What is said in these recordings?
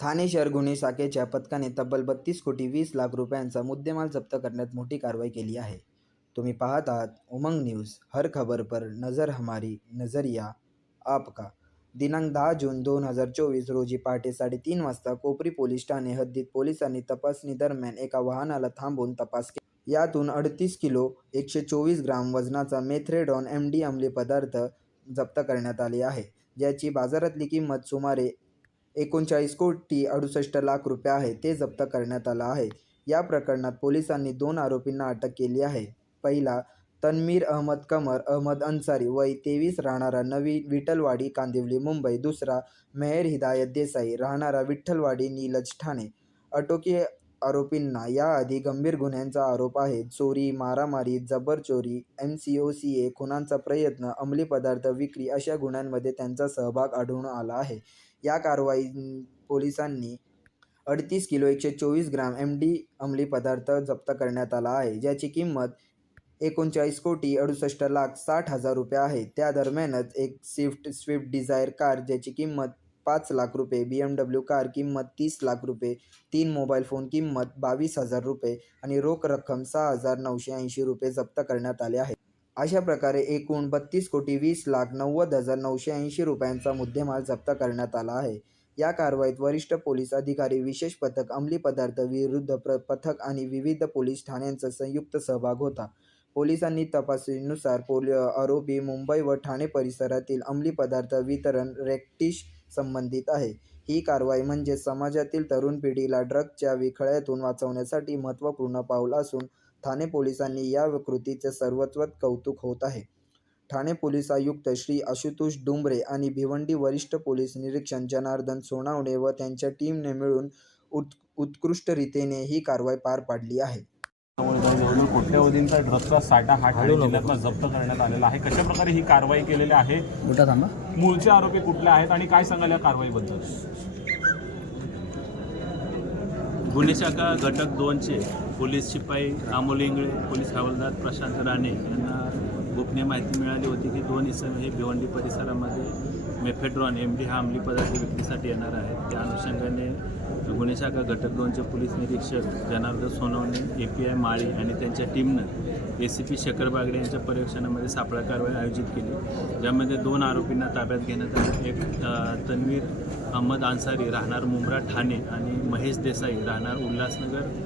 ठाणे शहर गुन्हे शाखेच्या पथकाने तब्बल बत्तीस कोटी वीस लाख रुपयांचा मुद्देमाल जप्त करण्यात मोठी कारवाई केली आहे. तुम्ही पाहत आहात उमंग न्यूज हर खबर पर नजर हमारी नजरिया आपका. दिनांक दहा जून दोन हजार चोवीस रोजी पहाटे साडेतीन वाजता कोपरी पोलीस ठाणे हद्दीत पोलिसांनी तपासणी दरम्यान एका वाहनाला थांबवून तपास केला यातून अडतीस किलो एकशे चोवीस ग्राम वजनाचा मेथ्रेडॉन एम डी अंमली पदार्थ जप्त करण्यात आले आहे. ज्याची बाजारातली किंमत सुमारे एकोणचाळीस कोटी अडुसष्ट लाख रुपये आहे ते जप्त करण्यात आलं आहे. या प्रकरणात पोलिसांनी दोन आरोपींना अटक केली आहे. पहिला तन्मीर अहमद कमर अहमद अन्सारी वय तेवीस राहणारा नवी विठ्ठलवाडी कांदिवली मुंबई. दुसरा मेहर हिदायत देसाई राहणारा विठ्ठलवाडी नीलज ठाणे. अटोकी आरोपींना याआधी गंभीर गुन्ह्यांचा आरोप आहे. चोरी मारामारी जबर चोरी M C O C A खुनांचा प्रयत्न अंमली पदार्थ विक्री अशा गुन्ह्यांमध्ये त्यांचा सहभाग आढळून आला आहे. या कारवाई पोलिसांनी अडतीस किलो एकशे चोवीस ग्राम एम डी अंमली पदार्थ जप्त करण्यात आला आहे ज्याची किंमत एकोणचाळीस कोटी अडुसष्ट लाख साठ हजार रुपये आहे. त्या दरम्यानच एक स्विफ्ट स्विफ्ट डिझायर कार ज्याची किंमत पाच लाख रुपये बी एम डब्ल्यू कार किंमत तीस लाख रुपये तीन मोबाईल फोन किंमत बावीस हजार रुपये आणि रोख रक्कम सहा हजार नऊशे ऐंशी रुपये जप्त करण्यात आले आहे. अशा प्रकारे एकूण बत्तीस कोटी वीस लाख नव्वद हजार नऊशे ऐंशी रुपयांचा मुद्देमाल जप्त करण्यात आला आहे. या कारवाईत वरिष्ठ पोलीस अधिकारी विशेष पथक अंमली पदार्थ विरुद्ध प्र पथक आणि विविध पोलीस ठाण्यांचा संयुक्त सहभाग होता. पोलिसांनी तपासणीनुसार पोल आरोपी मुंबई व ठाणे परिसरातील अंमली पदार्थ वितरण रॅकेटिश संबंधित आहे. ही कारवाई म्हणजे समाजातील तरुण पिढीला ड्रग्जच्या विखळ्यातून वाचवण्यासाठी महत्त्वपूर्ण पाऊल असून ठाणे पोलिसांनी या कृतीचे सर्वत्वत कौतुक होत आहे. ठाणे पोलीस आयुक्त श्री आशुतोष डुंबरे आणि भिवंडी वरिष्ठ पोलीस निरीक्षक जनार्दन सोनावणे व त्यांच्या टीमने मिळून उत् उत्कृष्टरीतीने ही कारवाई पार पाडली आहे. कोट्यवधींचा साठा हा ठाणे जिल्ह्यातला जप्त करण्यात आलेला आहे. कशा प्रकारे ही कारवाई केलेली आहे? मोठा थांबा. मूळचे आरोपी कुठले आहेत आणि काय सांगाल या कारवाईबद्दल? गुन्हे शाखा घटक दोनचे. पोलीस शिपाई अमोल इंगळे पोलीस हवालदार प्रशांत राणे यांना गोपनीय माहिती मिळाली होती की दोन इसम हे भिवंडी परिसरामध्ये मेफेड्रॉन एम डी हा अंमली पदार्थ विक्रीसाठी येणार आहे त्या अनुषंगाने गुन्हे शाखा घटक दोनचे पोलीस निरीक्षक Janardan Sonawane A P I Mali आणि त्यांच्या टीमनं A C P Shekhar Bagde यांच्या पर्यवेक्षणामध्ये सापळा कारवाई आयोजित केली. ज्यामध्ये दोन आरोपींना ताब्यात घेण्यात आलं. एक तन्वीर अहमद अन्सारी राहणार मुंब्रा ठाणे आणि महेश देसाई राहणार उल्हासनगर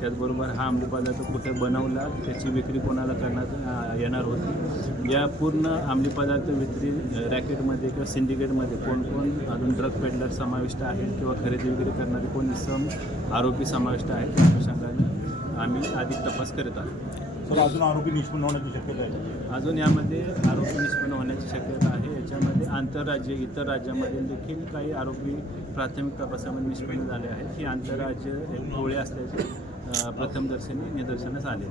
त्याचबरोबर हा अंमली पदार्थ कुठे बनवला त्याची विक्री कोणाला करण्यात येणार होती. या पूर्ण अंमली पदार्थ विक्री रॅकेटमध्ये किंवा सिंडिकेटमध्ये कोण कोण अजून ड्रग पेडलर समाविष्ट आहेत किंवा खरेदी विक्री करणारे कोण इसम आरोपी समाविष्ट आहेत त्या अनुषंगाने आम्ही अधिक तपास करत आहोत. तर अजून आरोपी निष्पन्न होण्याची शक्यता आहे. अजून यामध्ये आरोपी निष्पन्न होण्याची शक्यता आहे. याच्यामध्ये आंतरराज्य इतर राज्यामधील देखील काही आरोपी प्राथमिक तपासामध्ये निष्पन्न झाले आहेत. ही आंतरराज्य एक टोळे असल्याचे प्रथमदर्शनी निदर्शनास तपास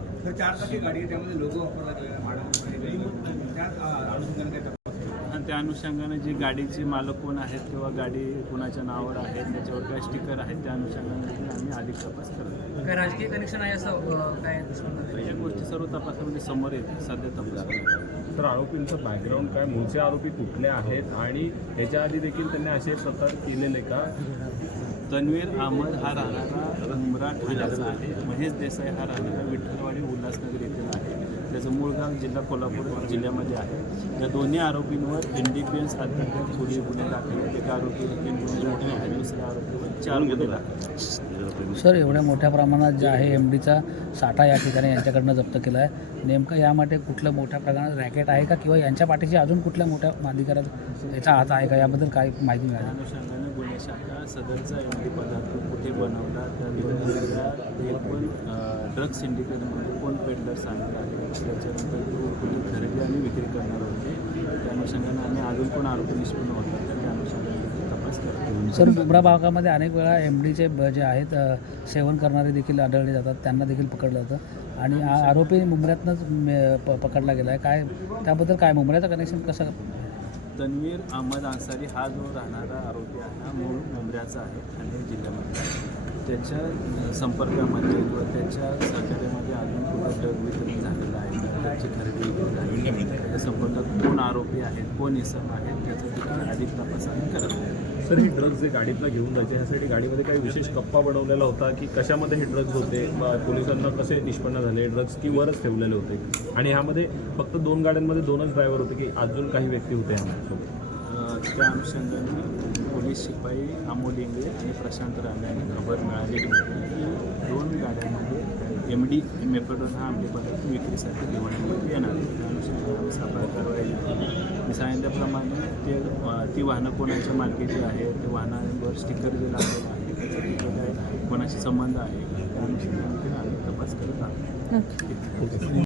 आणि त्या अनुषंगाने जी गाडीचे मालक कोण आहेत किंवा गाडी कोणाच्या नावावर आहे त्याच्यावर काय स्टिकर आहेत त्या अनुषंगाने आम्ही अधिक तपास करतो. काय राजकीय कनेक्शन आहे असं काय या गोष्टी सर्व तपासामध्ये समोर येते सध्या तपास तर आरोपींचं बॅकग्राऊंड काय? मूळचे आरोपी कुठले आहेत? आणि ह्याच्या आधी देखील त्यांनी असे प्रकार केलेले का? तन्वीर अहमद हा राहणारा उमरा ठाण्याचा आहे. महेश देसाई हा राहणारा विठ्ठलवाडी उल्हासनगर येथील आहे. त्याचं मूळ गाव जिल्हा कोल्हापूर जिल्ह्यामध्ये आहे. या दोन्ही आरोपींवर एन डी पी एस अंतर्गत पुढील गुन्हे दाखल एका आरोपीवर तीन गुन्हे दाखल आहेत दुसऱ्या आरोपीवर सर एवढ्या मोठ्या प्रमाणात जे आहे एम डीचा साठा या ठिकाणी यांच्याकडनं जप्त केला आहे. नेमकं यामध्ये कुठलं मोठ्या प्रमाणात रॅकेट आहे का? किंवा यांच्या पाठीशी अजून कुठल्या मोठ्या माधिकारात याचा हात आहे का? याबद्दल काय माहिती मिळाली? अनुषंगाने गुन्हे शाखा सदरचा एम डी पदार्थ कुठे बनवला त्या दुसऱ्या ते पण ड्रग सिंडिकेटमध्ये कोण पेडलर सांगणार आहे? त्याच्यानंतर खरेदी आणि विक्री करणार होते त्या अनुषंगाने आम्ही अजून पण आरोपी निष्पन्न होतात तर त्या अनुषंगाने तपास करतो सर मुंब्रा भागामध्ये अनेक वेळा एम डीचे जे आहेत सेवन करणारे देखील आढळले जातात. त्यांना देखील पकडलं जातं. आणि आरोपी मुंबऱ्यातनंच प- पकडला गेला आहे. काय त्याबद्दल काय? मुंबऱ्याचं कनेक्शन कसं तन्वीर अहमद अन्सारी हा जो राहणारा आरोपी आहे हा मूळ मुंबऱ्याचा आहे ठाणे जिल्ह्यामध्ये. त्याच्या संपर्कामध्ये किंवा त्याच्या सहकार्यामध्ये अजून कुठं वितरण झालेलं आहे त्याची खरेदी आहे त्याच्या संपर्कात कोण आरोपी आहेत कोण इसम आहेत त्याचा देखील अधिक तपास आम्ही करत आहोत. सर ही ड्रग्ज जे गाडीतनं घेऊन जायचे ह्यासाठी गाडीमध्ये काही विशेष कप्पा बनवलेला होता की कशामध्ये हे ड्रग्ज होते? पोलिसांना कसे निष्पन्न झाले? ड्रग्ज की वरच ठेवलेले होते. आणि ह्यामध्ये फक्त दोन गाड्यांमध्ये दोनच ड्रायव्हर होते की अजून काही व्यक्ती होते अ, त्या अनुषंगाने पोलीस शिपाई अमोल इंगळे आणि प्रशांत राणे यांनी खबर मिळालेली होती की दोन गाड्यांमध्ये एम डी मेपडोन हा अंमली पदार्थ विक्रीसाठी भिवंडीमध्ये येणार आहे. त्या अनुषंगाने आम्ही सापळा कारवाई. मी सांगितल्याप्रमाणे ते ती वाहनं कोणाच्या मालकीची आहे ते वाहनांवर स्टिकर जे लागलेलं आहे त्याचा कोणाशी संबंध आहे त्या अनुषंगाने आम्ही तपास करत आहोत.